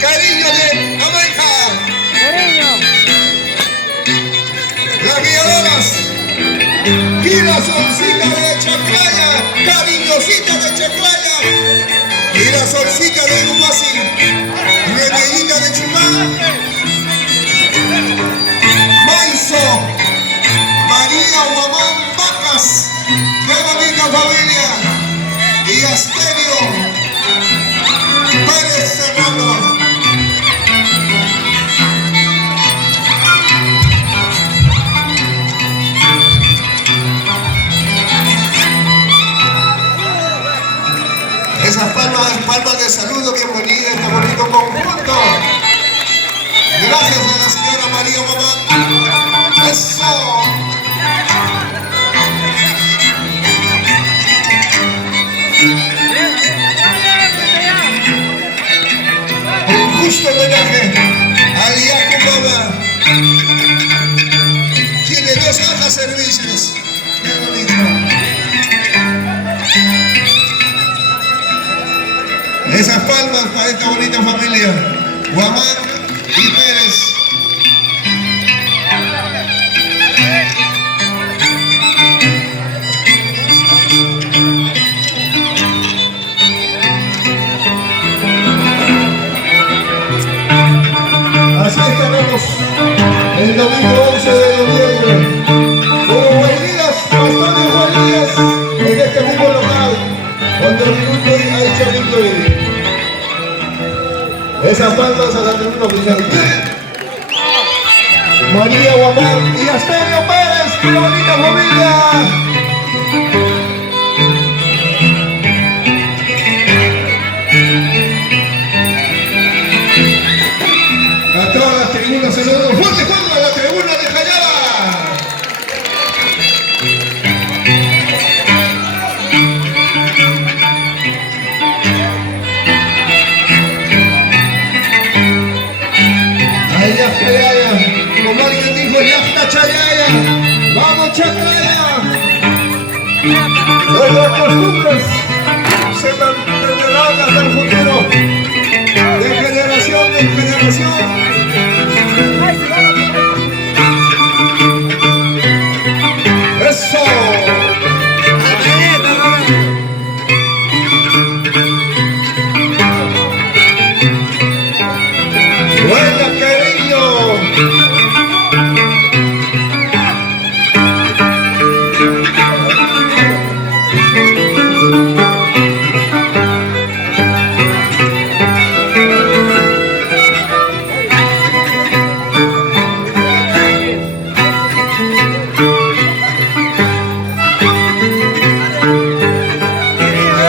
cariño de Ameja. Cariño. Las guiadoras. Y la solcita de Chaclaya. Cariñosita de Chaclaya. Y la solcita de Gumasi. Remedita de Chumán. Maizo. María Guamán Vacas. ¡Qué bonita familia! Y Asterio Pérez Serrano. Esas palmas de saludo, bienvenida a este bonito conjunto. Gracias a la señora María Guamán. ¡Eso! Un justo homenaje a Liaco Mama. Tiene 2 hojas servicios. Qué bonito. Esas palmas para esta bonita familia. Guamán y Pérez. Así estaremos el domingo 11 de noviembre, como guayidas, bastantes guayidas en este mismo local, cuando el minuto hay Chapito. Esas palmas a la tribuna oficial. María Guamán y Asterio Pérez, ¡qué bonita familia! A todas las tribunas, se lo doy fuerte cuando a la tribuna de Jayaba. Ahí ya Chayaya, como alguien dijo, ya está Chayaya. ¡Vamos Chaclaya! Nuestras costumbres se mantendrán hasta el futuro, de generación en generación. ¡Eso! ¡Buena, cariño!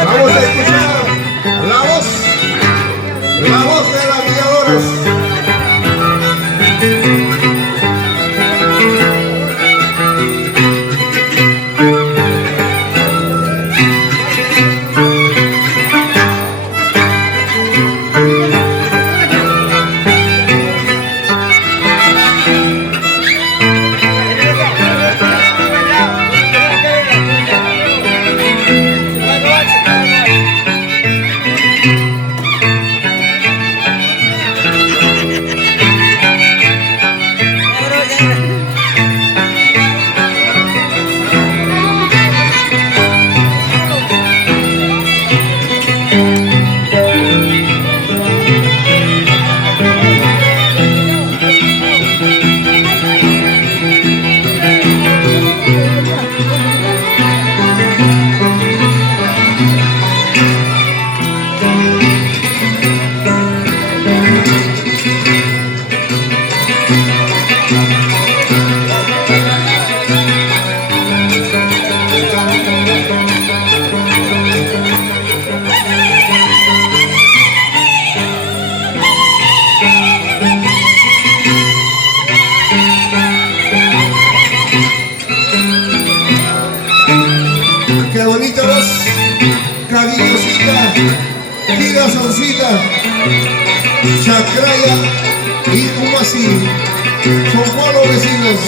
Vamos a escuchar la voz de las guiadoras. Qué bonita voz, cariñosita, girasoncita, Chaclaya y Gumasi, son buenos vecinos.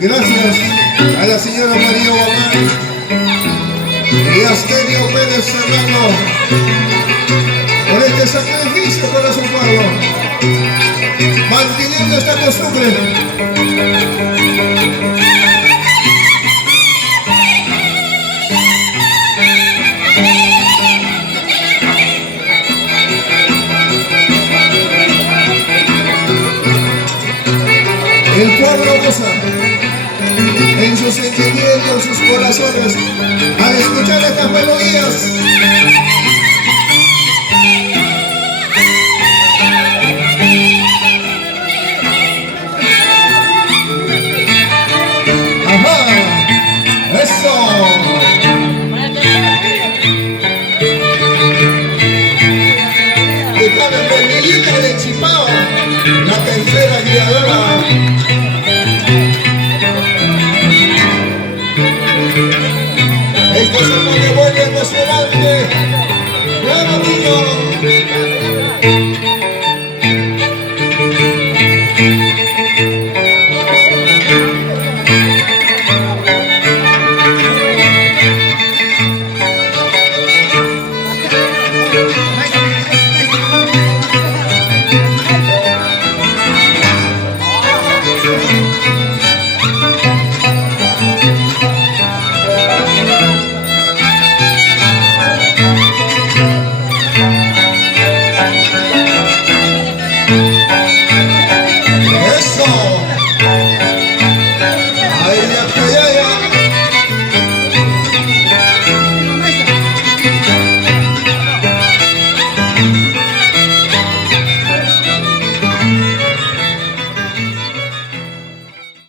Gracias a la señora María Guamán y a Astenio Pérez Serrano por este sacrificio para su pueblo, manteniendo esta costumbre. El pueblo goza en sus sentimientos, en sus corazones, al escuchar estas melodías. ¡Ajá! ¡Eso! Y cada Bernilita de Chipao, la tercera guiadora. Esto se me vuelve emocionante. ¡Bravo, niño!